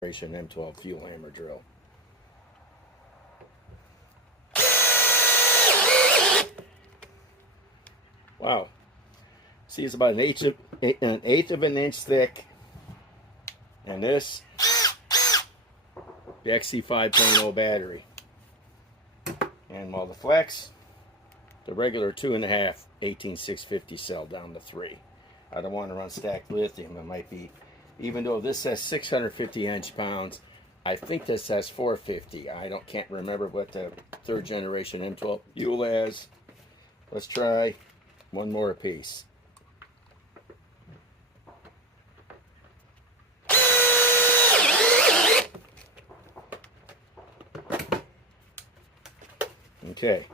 generation M12 fuel hammer drill. Wow. See, it's about an eighth of an inch thick. And this, the XC 5.0 battery. And while the Flex, the regular 2.5 18650 cell down to 3. I don't want to run stacked lithium. It might be, even though this says 650 inch-pounds, I think this says 450. Can't remember what the third generation M12 fuel has. Let's try one more apiece. Okay.